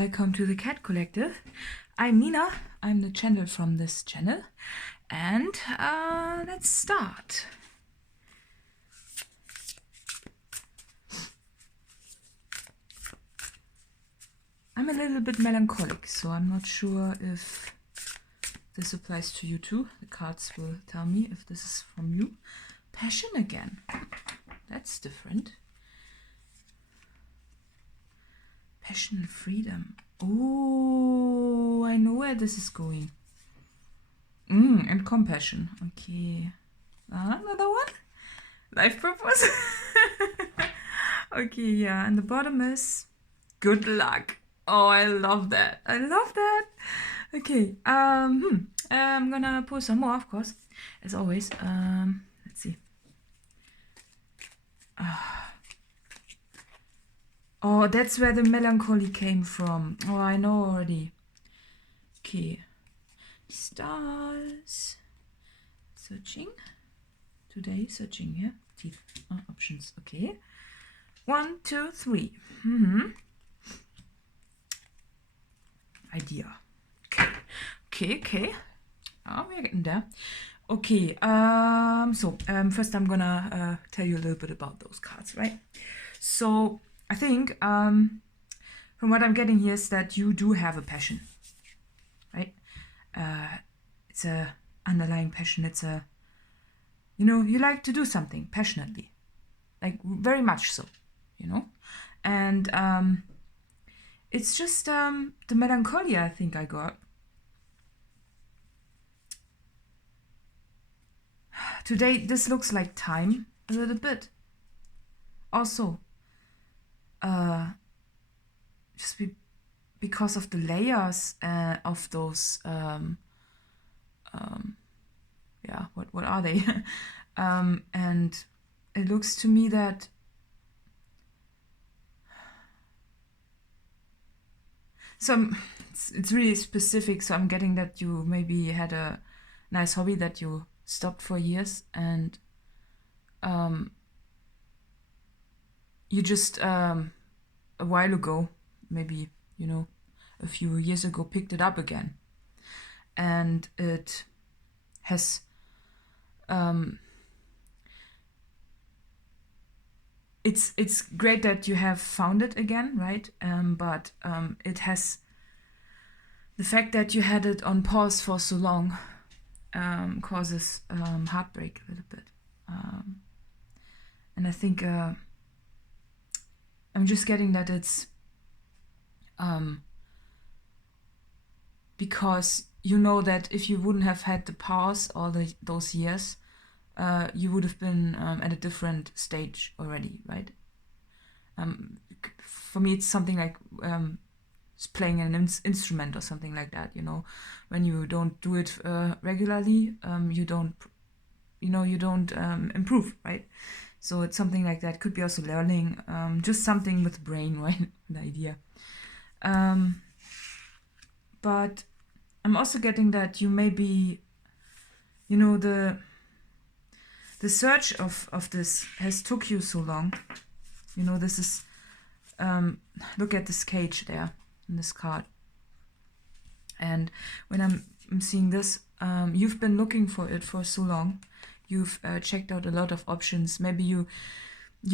welcome to the Cat Collective. I'm Nina, I'm the channel from this channel, and let's start. I'm a little bit melancholic, so I'm not sure if this applies to you too. The cards will tell me if this is from you. Passion again. That's different. Passion and freedom. Oh, I know where this is going. And compassion. Okay. Another one? Life purpose? Okay, yeah. And the bottom is good luck. Oh, I love that. I love that. Okay. I'm gonna pull some more, of course, as always. Let's see. Oh, that's where the melancholy came from. Oh, I know already. Okay. Stars. Searching. Today, searching, yeah? Teeth. Options. Okay. 1, 2, 3. Idea. Okay. Oh, we're getting there. Okay. First I'm gonna tell you a little bit about those cards, right? So I think from what I'm getting here is that you do have a passion, right? It's a underlying passion. It's a, you like to do something passionately, like very much so, and it's just the melancholy I think I got. Today, this looks like time a little bit. Also, just because of the layers of those, what are they? And it looks to me that it's really specific, so I'm getting that you maybe had a nice hobby that you stopped for years, and you just a while ago, maybe a few years ago, picked it up again, and it has it's great that you have found it again, right? But it has the fact that you had it on pause for so long causes heartbreak a little bit, and I think I'm just getting that it's because that if you wouldn't have had the pause all those years, you would have been at a different stage already, right? For me, it's something like playing an instrument or something like that. When you don't do it regularly, you don't improve, right? So it's something like that. Could be also learning, just something with the brain, right? An idea. But I'm also getting that you maybe, the search of this has took you so long. This is, look at this cage there in this card. And when I'm seeing this, you've been looking for it for so long. You've checked out a lot of options. Maybe you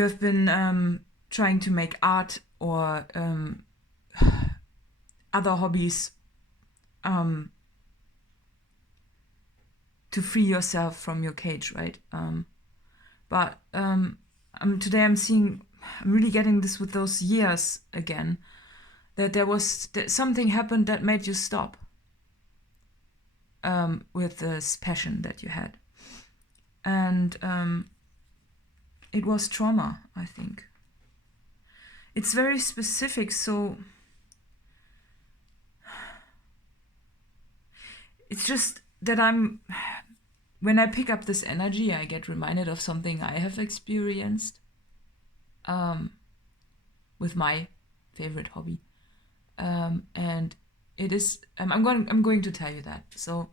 have been trying to make art or other hobbies to free yourself from your cage, right? But today I'm really getting this with those years again, that that something happened that made you stop with this passion that you had. And it was trauma, I think. It's very specific, so it's just that when I pick up this energy, I get reminded of something I have experienced with my favorite hobby. And it is, I'm going to tell you that. So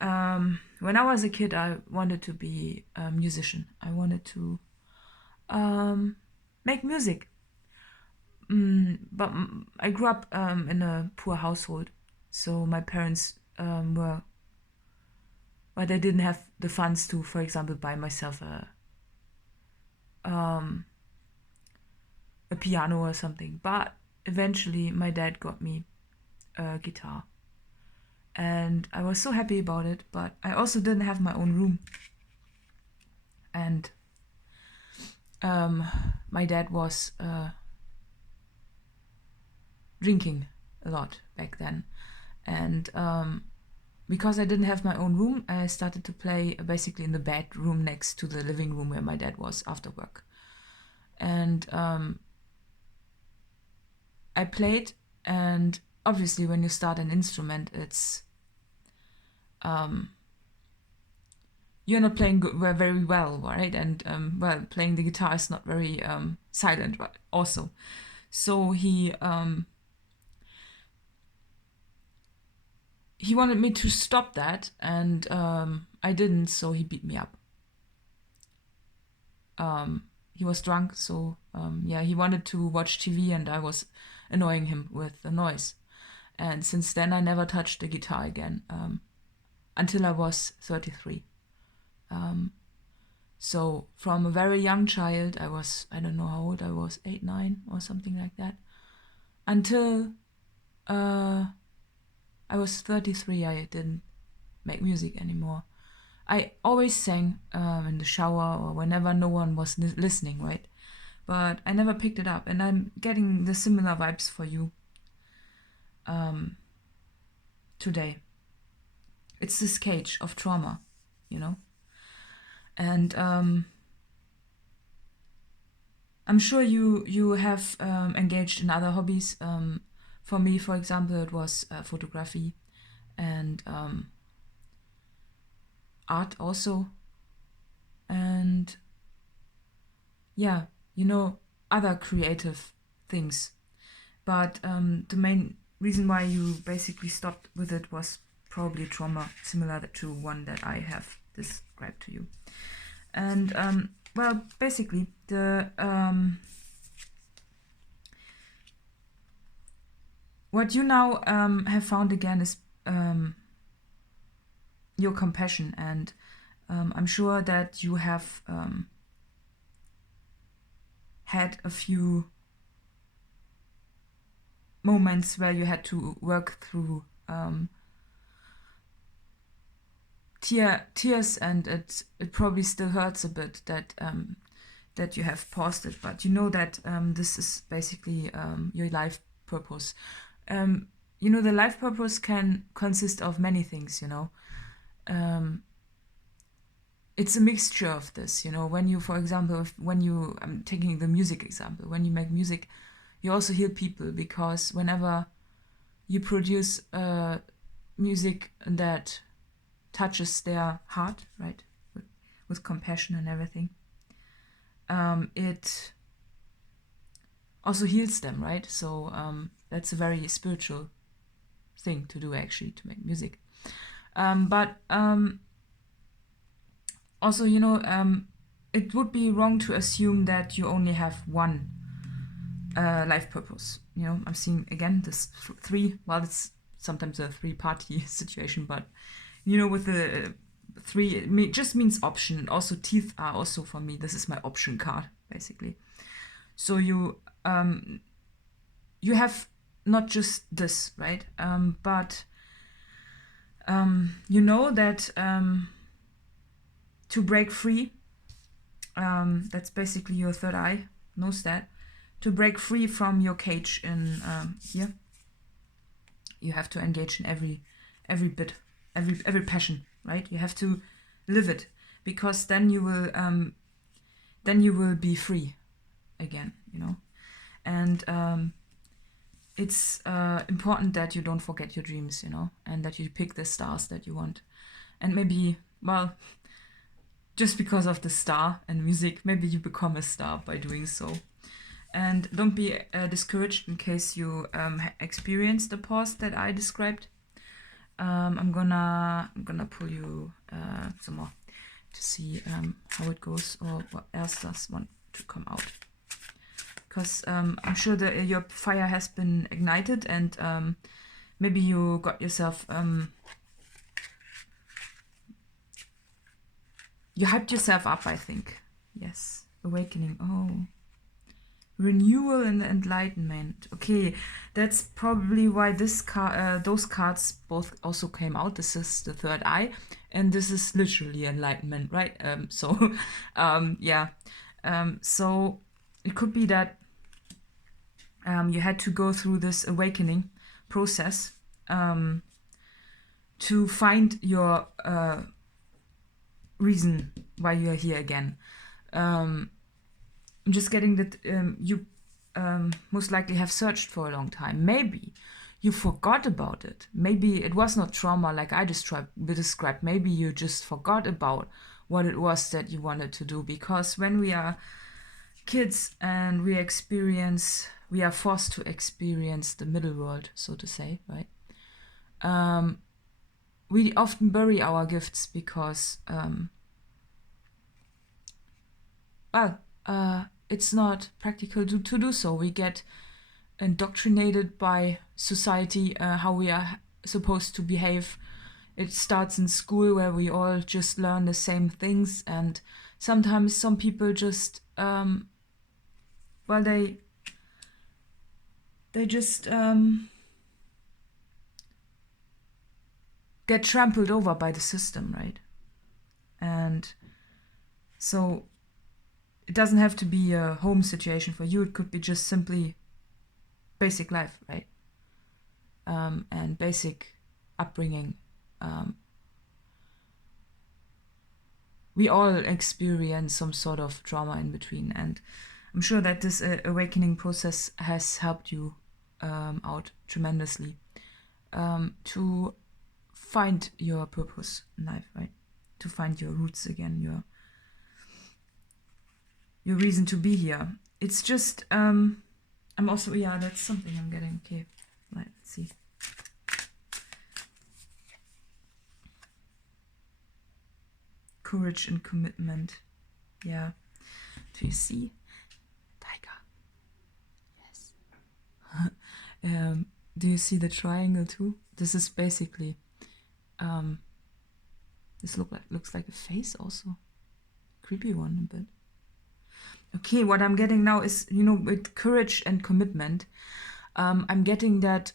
when I was a kid, I wanted to be a musician. I wanted to make music. but I grew up in a poor household, so my parents were, well, they didn't have the funds to, for example, buy myself a piano or something. But eventually, my dad got me a guitar, and I was so happy about it. But I also didn't have my own room, and my dad was drinking a lot back then, and because I didn't have my own room, I started to play basically in the bedroom next to the living room where my dad was after work. And I played, and obviously when you start an instrument, it's you're not playing very well, right? And well, playing the guitar is not very silent, right? Also, so he wanted me to stop that, and I didn't, so he beat me up. He was drunk, so yeah, he wanted to watch TV, and I was annoying him with the noise. And since then, I never touched the guitar again until I was 33. So from a very young child, I don't know how old I was, 8, 9 or something like that, until I was 33, I didn't make music anymore. I always sang in the shower or whenever no one was listening, right? But I never picked it up, and I'm getting the similar vibes for you today. It's this cage of trauma, you know? And I'm sure you have engaged in other hobbies. For me, for example, it was photography and art also. And yeah, you know, other creative things. But the main reason why you basically stopped with it was probably trauma, similar to one that I have described to you. And well, basically the what you now have found again is your compassion, and I'm sure that you have had a few moments where you had to work through tears, and it probably still hurts a bit that you have paused it, but you know that this is basically your life purpose. You know, the life purpose can consist of many things, you know. It's a mixture of this, you know. When you, for example, I'm taking the music example, when you make music, you also heal people, because whenever you produce music that touches their heart, right, with compassion and everything, it also heals them, right? So that's a very spiritual thing to do, actually, to make music. But also, you know, it would be wrong to assume that you only have one life purpose. You know, I'm seeing again this 3. Well, it's sometimes a 3-party situation, but you know, with the 3, it just means option. Also, teeth are also, for me, this is my option card, basically. So you have not just this, right? But you know that to break free, that's basically your third eye knows that. To break free from your cage in here, you have to engage in every bit, every passion, right? You have to live it, because then you will be free again, you know. And it's important that you don't forget your dreams, you know, and that you pick the stars that you want. And maybe, well, just because of the star and music, maybe you become a star by doing so. And don't be discouraged in case you experience the pause that I described. I'm gonna pull you some more to see how it goes, or what else does want to come out. because I'm sure that your fire has been ignited, and maybe you got yourself you hyped yourself up, I think. Yes, awakening. Oh, renewal and enlightenment. Okay, that's probably why this those cards both also came out. This is the third eye, and this is literally enlightenment, right? So yeah, so it could be that you had to go through this awakening process to find your reason why you are here again. I'm just getting that you most likely have searched for a long time. Maybe you forgot about it. Maybe it was not trauma like I described. Maybe you just forgot about what it was that you wanted to do. Because when we are kids and we are forced to experience the middle world, so to say, right? We often bury our gifts because, it's not practical to do so. We get indoctrinated by society how we are supposed to behave. It starts in school where we all just learn the same things, and sometimes some people just they just get trampled over by the system, right? And so it doesn't have to be a home situation for you. It could be just simply basic life, right? And basic upbringing. We all experience some sort of trauma in between, and I'm sure that this awakening process has helped you out tremendously to find your purpose in life, right? To find your roots again, your reason to be here. It's just I'm also, yeah, that's something I'm getting. Okay, right, let's see. Courage and commitment. Yeah. Do you see? Tiger. Yes. Do you see the triangle too? This is basically this looks like a face also. Creepy one a bit. Okay, what I'm getting now is, with courage and commitment, I'm getting that,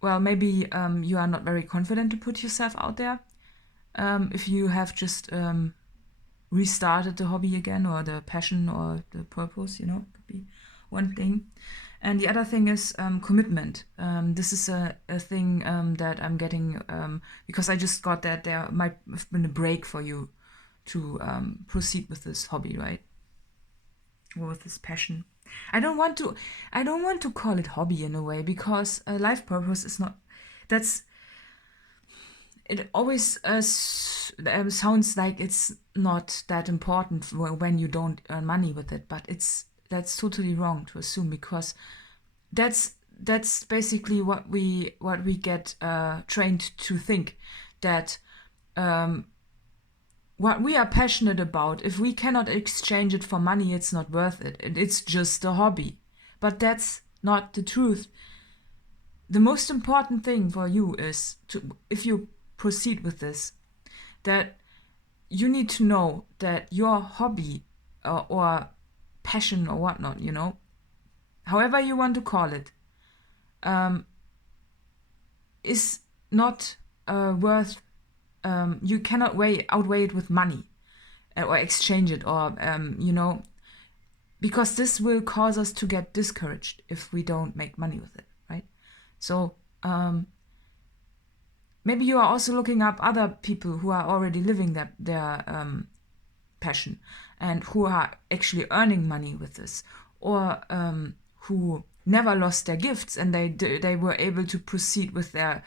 well, maybe you are not very confident to put yourself out there. If you have just restarted the hobby again, or the passion, or the purpose, could be one thing. And the other thing is commitment. This is a thing that I'm getting because I just got that there might have been a break for you to proceed with this hobby, right? Or with this passion. I don't want to call it hobby in a way, because a life purpose is not. It always sounds like it's not that important when you don't earn money with it, but that's totally wrong to assume, because that's basically what we get trained to think, that what we are passionate about, if we cannot exchange it for money, it's not worth it. It's just a hobby. But that's not the truth. The most important thing for you is if you proceed with this, that you need to know that your hobby or passion or whatnot, however you want to call it, is not worth. You cannot outweigh it with money or exchange it, or because this will cause us to get discouraged if we don't make money with it, right? So maybe you are also looking up other people who are already living their passion and who are actually earning money with this, or who never lost their gifts and they were able to proceed with their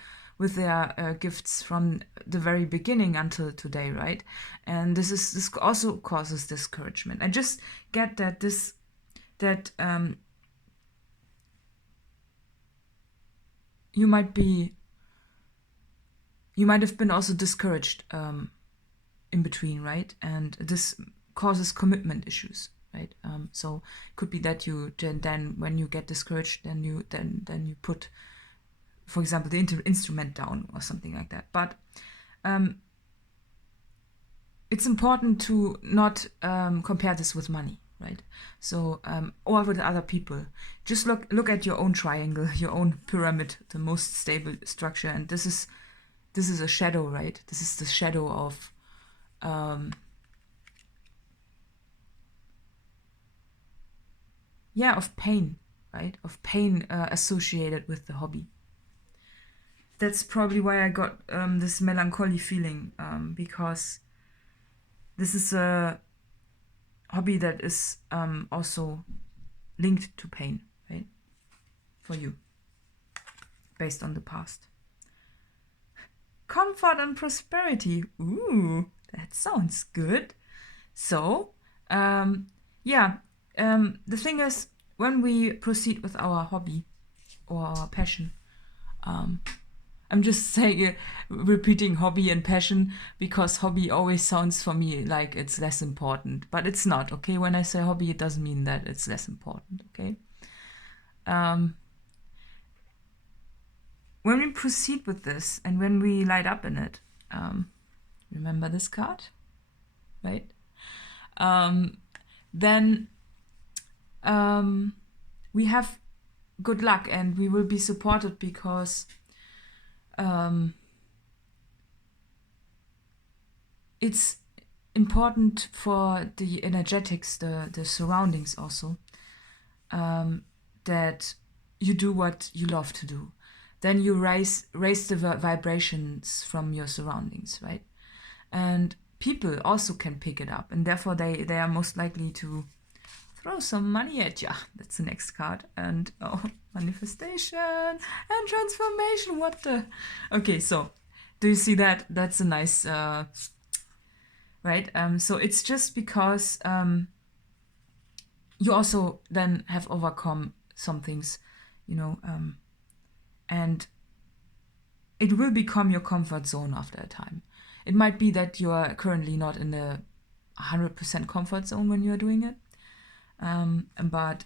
gifts from the very beginning until today, right? And this also causes discouragement. I just get that you might have been also discouraged in between, right? And this causes commitment issues. right? So it could be that you then when you get discouraged, then you put, for example, the instrument down or something like that. But it's important to not compare this with money, right? So or with other people. Just look at your own triangle, your own pyramid, the most stable structure, and this is a shadow, right? This is the shadow of of pain, right? Of pain associated with the hobby. That's probably why I got this melancholy feeling, because this is a hobby that is also linked to pain, right? For you, based on the past. Comfort and prosperity. Ooh, that sounds good. So, the thing is, when we proceed with our hobby or our passion, I'm just saying, repeating hobby and passion, because hobby always sounds for me like it's less important, but it's not, okay? When I say hobby, it doesn't mean that it's less important, okay? When we proceed with this and when we light up in it, remember this card, right? Then we have good luck and we will be supported, because it's important for the energetics, the surroundings also, that you do what you love to do. Then you raise the vibrations from your surroundings, right? And people also can pick it up, and therefore they are most likely to throw some money at you. That's the next card. And manifestation and transformation. What the? Okay, so do you see that? That's a nice, right? So it's just because you also then have overcome some things, and it will become your comfort zone after a time. It might be that you are currently not in the 100% comfort zone when you are doing it. But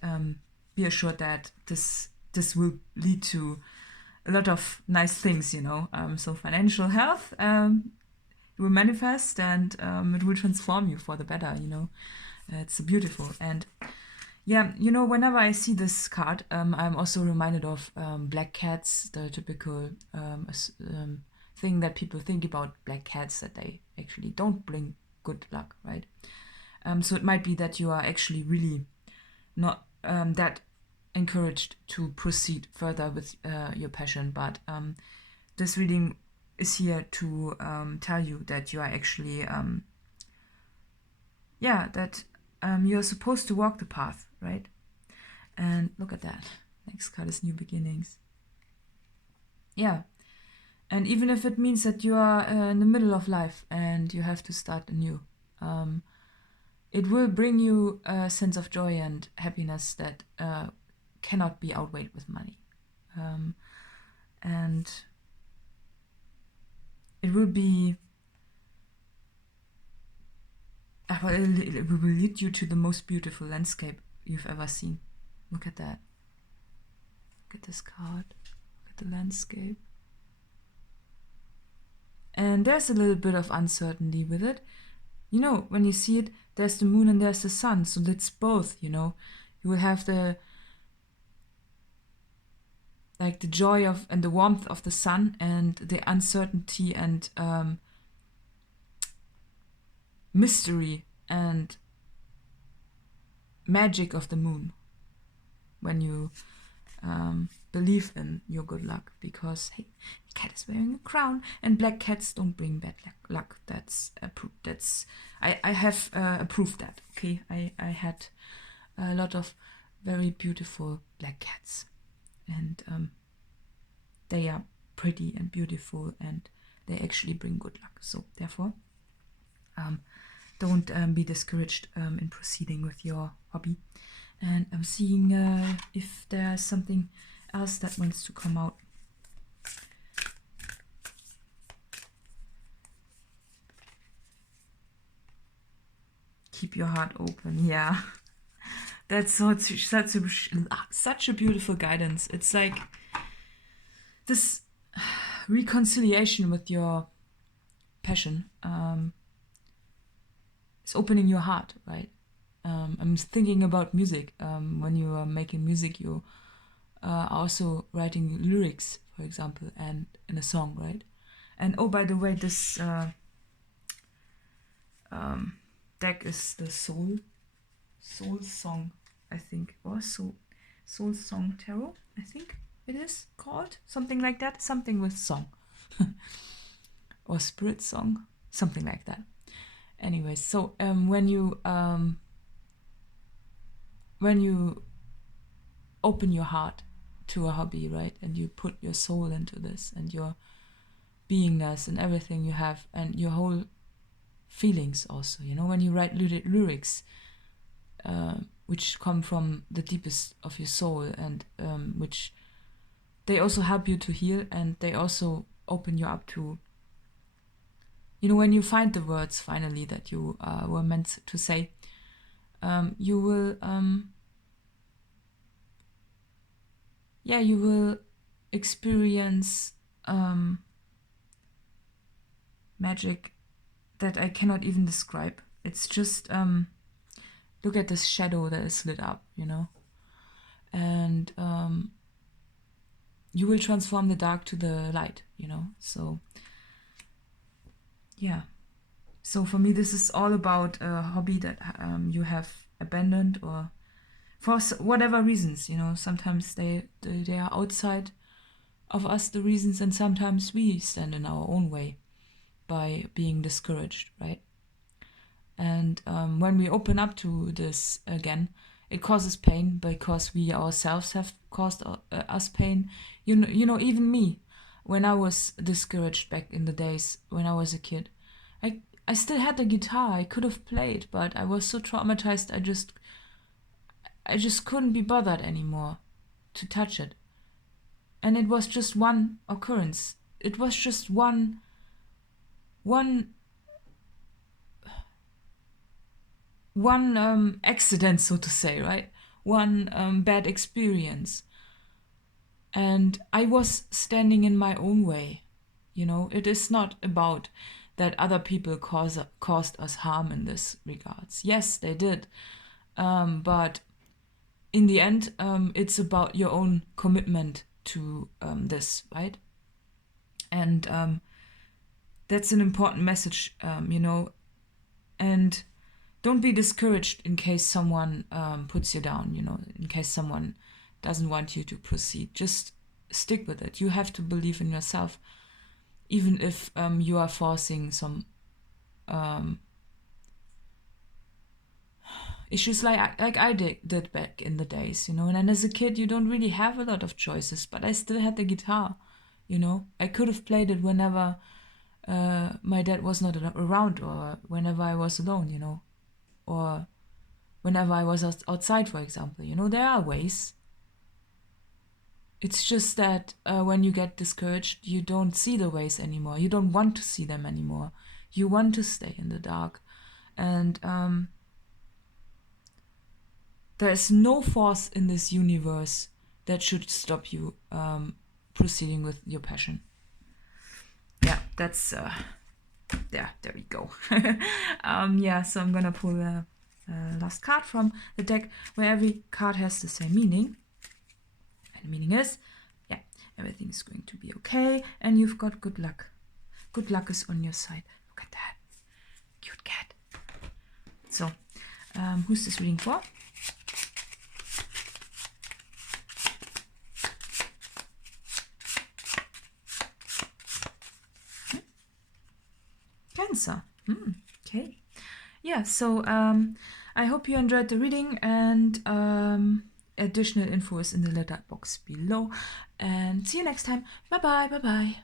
be assured that this will lead to a lot of nice things, so financial health, it will manifest, and it will transform you for the better, It's beautiful. And whenever I see this card, I'm also reminded of black cats, the typical thing that people think about black cats, that they actually don't bring good luck, right? So it might be that you are actually really not that encouraged to proceed further with your passion, but this reading is here to tell you that you are actually, that you're supposed to walk the path, right? And look at that. Next card is New Beginnings. Yeah. And even if it means that you are in the middle of life and you have to start anew, it will bring you a sense of joy and happiness that cannot be outweighed with money. And it will be, it will lead you to the most beautiful landscape you've ever seen. Look at that. Look at this card. Look at the landscape. And there's a little bit of uncertainty with it. When you see it, there's the moon and there's the sun, so it's both, You will have the joy of and the warmth of the sun and the uncertainty and mystery and magic of the moon when you believe in your good luck, because hey, the cat is wearing a crown and black cats don't bring bad luck. That's I have approved that. Okay, I had a lot of very beautiful black cats, and they are pretty and beautiful, and they actually bring good luck. So therefore, don't be discouraged in proceeding with your hobby. And I'm seeing if there's something else that wants to come out. Keep your heart open. Yeah, That's such a beautiful guidance. It's like this reconciliation with your passion is opening your heart, right? I'm thinking about music. When you are making music, you are also writing lyrics, for example, and in a song, right? And oh, by the way, this deck is the Soul Song, I think, or Soul Song Tarot, I think it is called, something like that, something with song, or Spirit Song, something like that. Anyway, so when you open your heart to a hobby, right, and you put your soul into this and your beingness and everything you have and your whole feelings also, you know, when you write lyrics which come from the deepest of your soul and which they also help you to heal, and they also open you up to, you know, when you find the words finally that you were meant to say, you will you will experience magic that I cannot even describe. It's just look at this shadow that is lit up, you know, and you will transform the dark to the light, you know. So yeah, so for me this is all about a hobby that you have abandoned, or for whatever reasons, you know. Sometimes they are outside of us, the reasons, and sometimes we stand in our own way by being discouraged, right? And when we open up to this again, it causes pain because we ourselves have caused us pain. You know, even me, when I was discouraged back in the days when I was a kid, I still had the guitar. I could have played, but I was so traumatized. I just couldn't be bothered anymore to touch it. And it was just one occurrence. It was just one accident, so to say, right? One bad experience. And I was standing in my own way, you know. It is not about that other people caused us harm in this regards. Yes, they did. But in the end, it's about your own commitment to this, right? And that's an important message, you know. And don't be discouraged in case someone puts you down, you know, in case someone doesn't want you to proceed. Just stick with it. You have to believe in yourself, even if you are forcing some issues like I did back in the days, you know. And then as a kid, you don't really have a lot of choices, but I still had the guitar, you know. I could have played it whenever my dad was not around, or whenever I was alone, you know, or whenever I was outside, for example. You know, there are ways. It's just that when you get discouraged, you don't see the ways anymore. You don't want to see them anymore. You want to stay in the dark. And there is no force in this universe that should stop you proceeding with your passion. Yeah, that's there we go. Yeah, so I'm gonna pull the last card from the deck, where every card has the same meaning. And the meaning is, yeah, everything is going to be okay, and you've got good luck. Good luck is on your side. Look at that. Cute cat. So, who's this reading for? Cancer. Okay. Yeah, so I hope you enjoyed the reading, and additional info is in the letter box below. And see you next time. Bye bye. Bye bye.